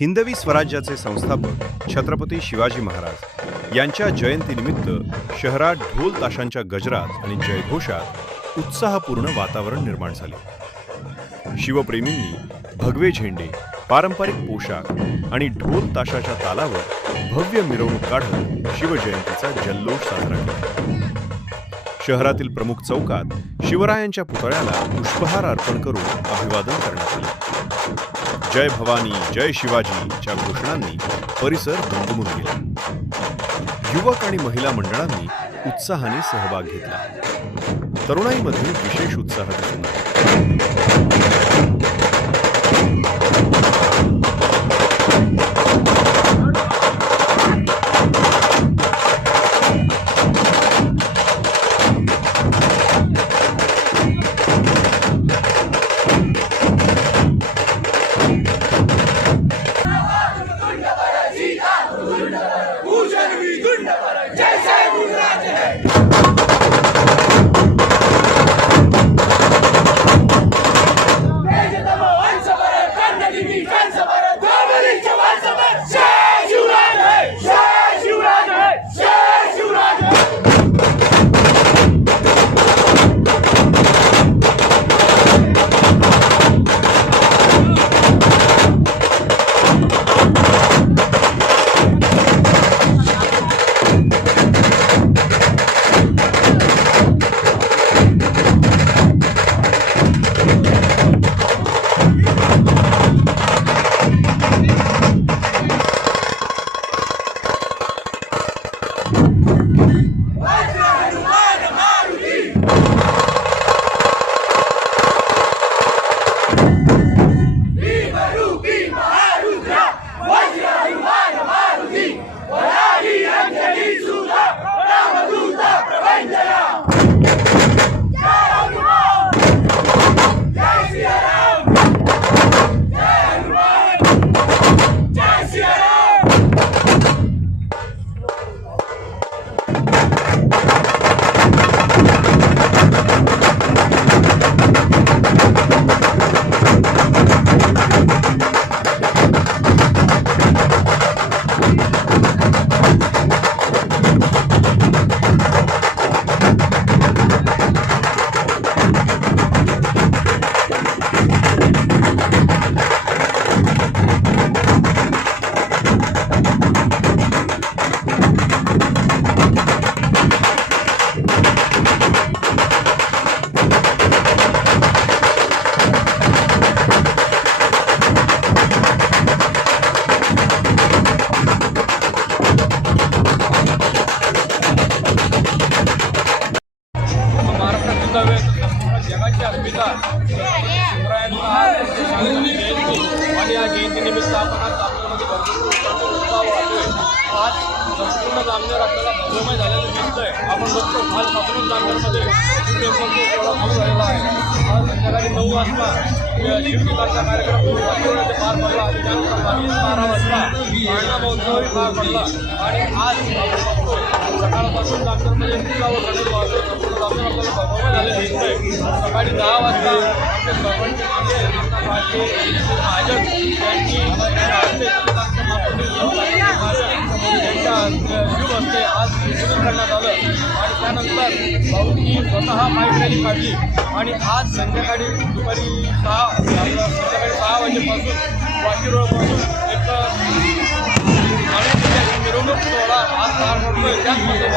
हिंदवी स्वराज्याचे संस्थापक छत्रपती शिवाजी महाराज यांच्या जयंतीनिमित्त शहरात ढोल ताशांच्या गजरात आणि जयघोषात उत्साहपूर्ण वातावरण निर्माण झाले। शिवप्रेमींनी भगवे झेंडे, पारंपरिक पोशाख आणि ढोल ताशाच्या तालावर भव्य मिरवणूक काढत शिवजयंतीचा जल्लोष साजरा केला। शहरातील प्रमुख चौकात शिवरायांच्या पुतळ्याला पुष्पहार अर्पण करून अभिवादन करण्यात आले। जय भवानी, जय शिवाजीच्या घोषणांनी परिसर दुमदुमून गेला। युवक आणि महिला मंडळांनी उत्साहाने सहभाग घेतला। तरुणाईमध्ये विशेष उत्साह दिसून आला। जगाची अस्मिता शिवरायांचा आणि या जयंतीनिमित्त आपण आज जामनेरमध्ये भरपूर उत्साह वाटतोय। आज संपूर्ण जामनेर आपल्याला भव्यमय झालेलं दिसतंय। आपण बघतो कालपासूनच जामनेरमध्ये शिवटेम्पलचा सोहळा सुरू झालेला आहे। आज संध्याकाळी 9 वाजता शिवगीताचा कार्यक्रम वाजवण्याचे पार पडला आणि त्यानंतर 12 वाजता पाळणा महोत्सवही पार पडला। आणि आज आपण बघतो सकाळपासून जामनेरमध्ये उत्साह वाढत वाहतोय। संपूर्ण जामनेर आपल्याला भव्यमय झालेलं दिसतंय। सकाळी 10 वाजता आमचे सर्वांचे भाजप यांनी शिव हस्ते आज उद्घाटन करण्यात आलं आणि त्यानंतर भाऊंनी स्वतः बाईक रॅली काढली आणि आज संध्याकाळी दुपारी 6 वाजेपासून वाशी रोडपासून एक मिरवणूक सोहळा आज पार पडतोय। त्याचमध्ये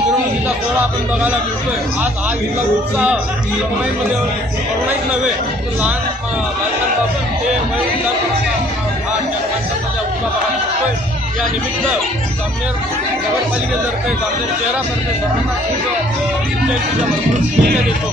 मिरवणुकीचा सोहळा आपण बघायला मिळतोय। आज हा इथला उत्साह तरुणाईच नव्हे तर लहान बालकांपासून ते माणसांमध्ये उत्साह बघायला मिळतोय। या निमित्त जामनेर नगरपालिकेतर्फे जामनेर शहरातर्फे सर्वांना जयंतीच्या भरपूर शुभेच्छा देतो।